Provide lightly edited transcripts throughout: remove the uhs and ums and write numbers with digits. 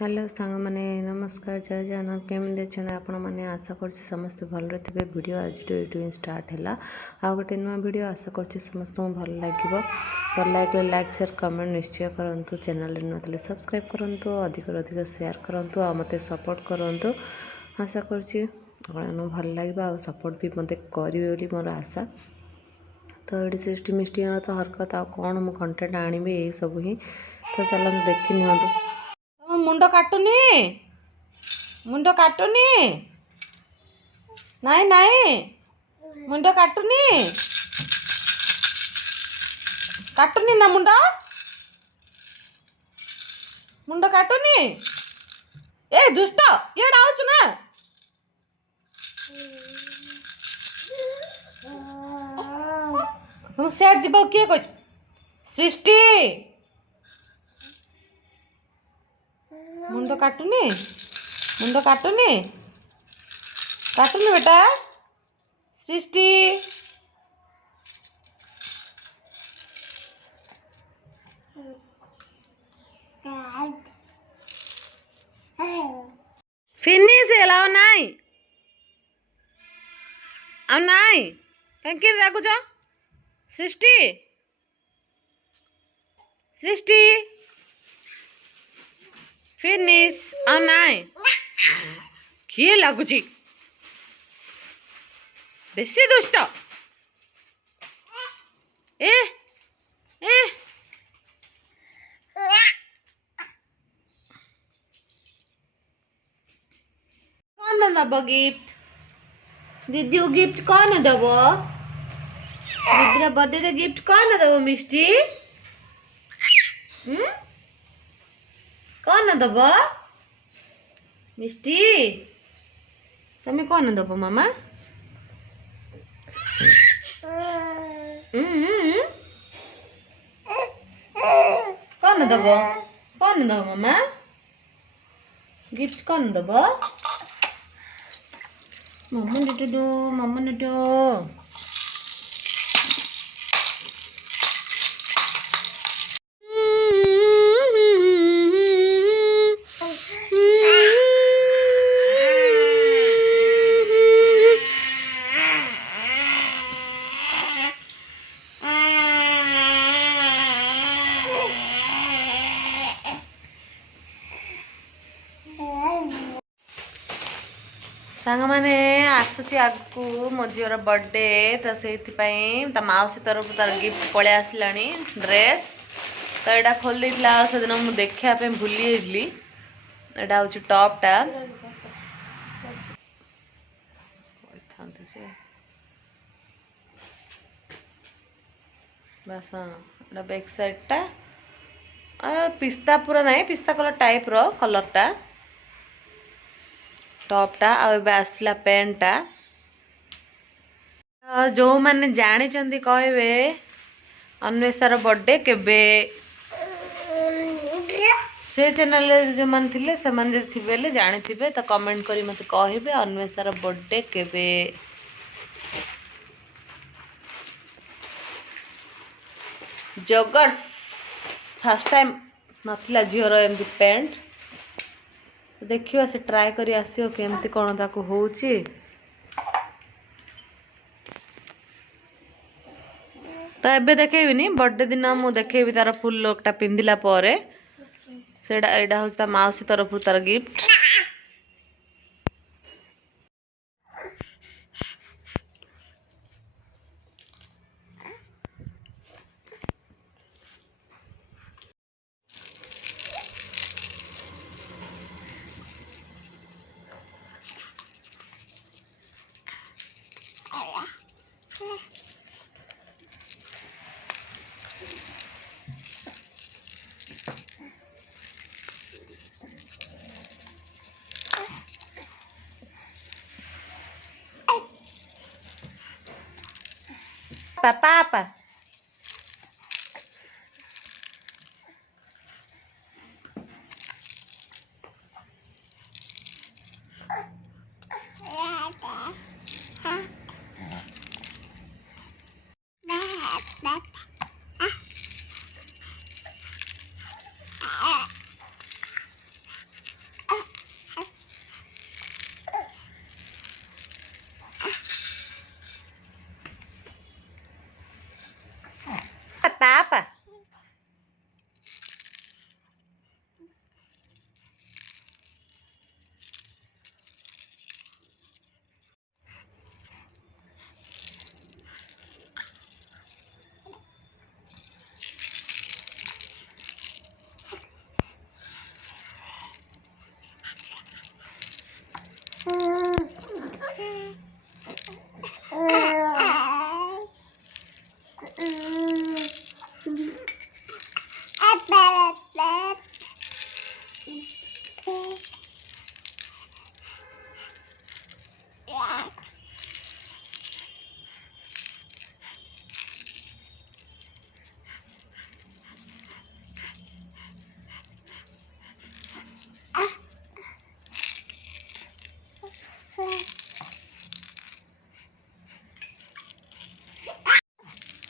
hello सांग मैंने नमस्कार जय जगन्नाथ केमी अच्छे आपण मैंने आशा कर समस्ते भलरे थे वीडियो आज यूट्यूब स्टार्ट है आ गए नुआ वीडियो आशा कर समस्त भल लगे भल लगे लाइक शेयर कमेंट निश्चय करूँ चैनल नुआ सब्सक्राइब करूँ अधिक शेयर करूँ आ मत सपोर्ट करूँ आशा कर भल लगे आ सपोर्ट भी मत करेंगे मोर आशा तो ये सृष्टि मिष्टि तो हरकत आ कौन मु कंटेंट आनी यही सब ही तो चलते देखी निहतु मुंड काटुनी मुंड काटुनी नाई नाई मुंड काटुनी काटुनी ना मुंड मुंड काटुनी ए दुष्ट ये आउछु ना तुम सेठ जीव किए कह सृष्टि मुंड काटुनी काटुनी बेटा सृष्टि फिनिश हेलाओ नाई आ नाई कहीं रागुच सृष्टि सृष्टि फिनिश आ नाई किए लगुच बेसी दुष्ट ए ए कौन दब गिफ्ट दीदी गिफ्ट कौन दब दीदी बर्थडे गिफ्ट कौन दब मिष्टी कौन दब मिष्टी तमें कौन दब मामा कौन दब मामा गिफ्ट कौन दब मम्मा नेटो सांग मैंने आसुची आगु मो झीर बर्थडे तो से मौसी तरफ तार गिफ्ट पलि आसला ड्रेस तो यहाँ खोल से दिन मुझे देखापी भूली यहाँ हूँ टॉपटा बस हाँ बैक साइडटा पिस्ता पूरा ना पिस्ता कलर टाइप रो कलरटा टॉपटा आसला पेंटा जो मैंने जानी कहे अन्वेषार बर्थडे केबे से चैनल जो मान थे से जानी थे तो कमेंट करी मत कहे अन्वेषार बर्थडे केबे जगर्स फर्स्ट टाइम नथिला झीर एमती पेंट देखिए से ट्राए करी आसियो केमती कौन ताको होउची तो एबे देखेबिनी बर्थडे दिन मु देखेबी तार फुल लुकटा पिंधिला परे सेडा एडा होता ता मौसी तरफ तार गिफ्ट पापा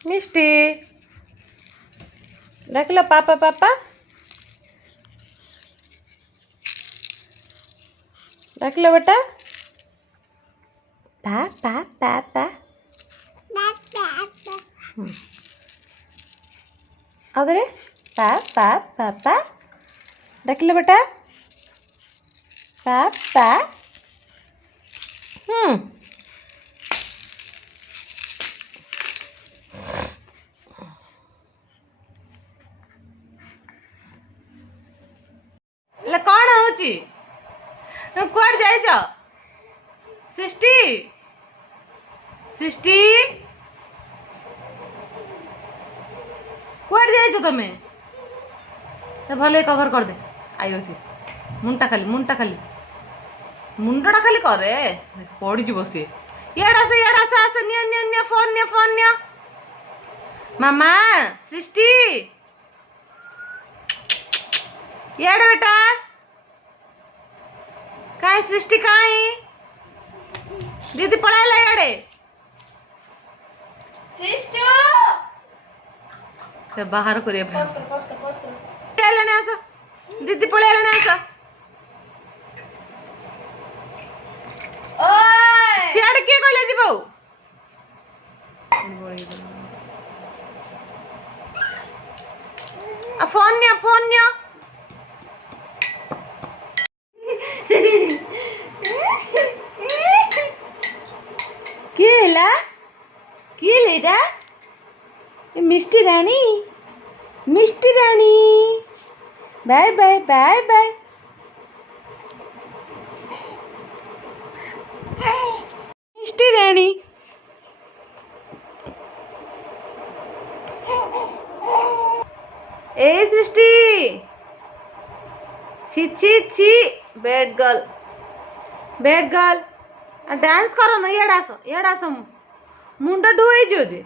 मिष्टी डाकिल पापा पापा डाकिल बेटा पा पा पा पा आदरे पा पा पापा डाकिल बेटा पा पा कौन होची कुआड़ जाइछ सृष्टि सृष्टि कुआड़ जाइछ तमे भले कवर कर दे आई सी मुंडा खाली मुंडा खाली करे पड़ी जीव सी याड़ा से आसे निया फोन निया मामा सृष्टि याडे बेटा काय सृष्टि काय दीदी पळायला याडे सृष्टि ते बाहर करिए पळायला नाही असं दीदी पळायला नाही असं ओय सियाड के कॉलेज भाऊ फोन निया केला केलेटा मिष्टी रानी बाय बाय बाय बाय मिष्टी रानी ए सृष्टि छी बैड गर्ल डांस करो ना याडास मुंडा डुई जो जे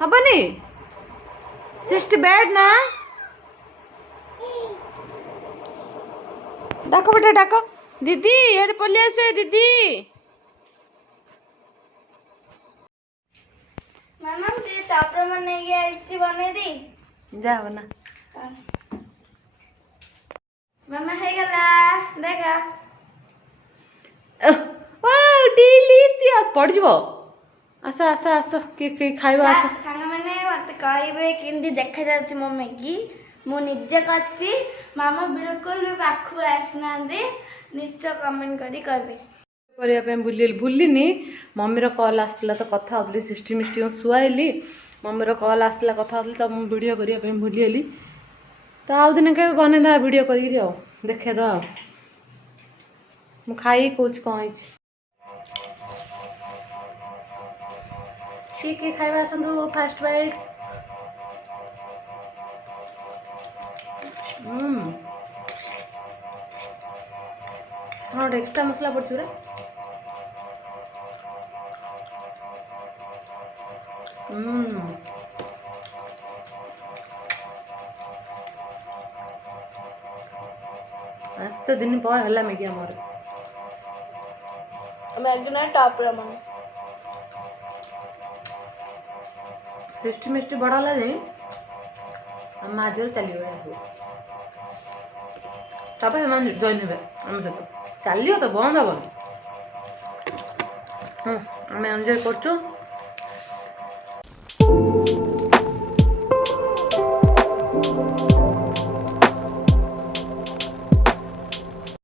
हबनी सृष्टि बैड ना डाको बेटा डाको दीदी ये पल्ली आसे दीदी मामा ते टापर मने ये बने दी जाओ ना मामा है गला देखा वाओ डिलीशियस पड़ जीवो आस के खाइबो आस संग माने मत कहबे किंदी देखा जाउची मो मैगी मु निजे करची मामा बिल्कुल भी पाखु आसना दे निश्चय कमेंट करी कहबे करिया पे भूलिनी मम्मी रो कॉल आसला तो कथा होली सृष्टि मिष्टि को सुआइली मम्मी रो कॉल आसला कथा होली तो वीडियो करिया पे भूलिएली तो आउ दिन के बने दा वीडियो करी आ देखे दो मु खाई कुछ कहीं के खाइबा आसंतु फास्ट बाइट हाँ एक्स्ट्रा मसला पड़छ रे तो दिन पर हला मैगी हमर मैगी ना टॉप रे मन सृष्टि मिष्टि बड़ा ला जाई हम आज चली गया तब हम जॉइन हेबे हम सहित चलियो तो बंद हबो हम एंजॉय करछु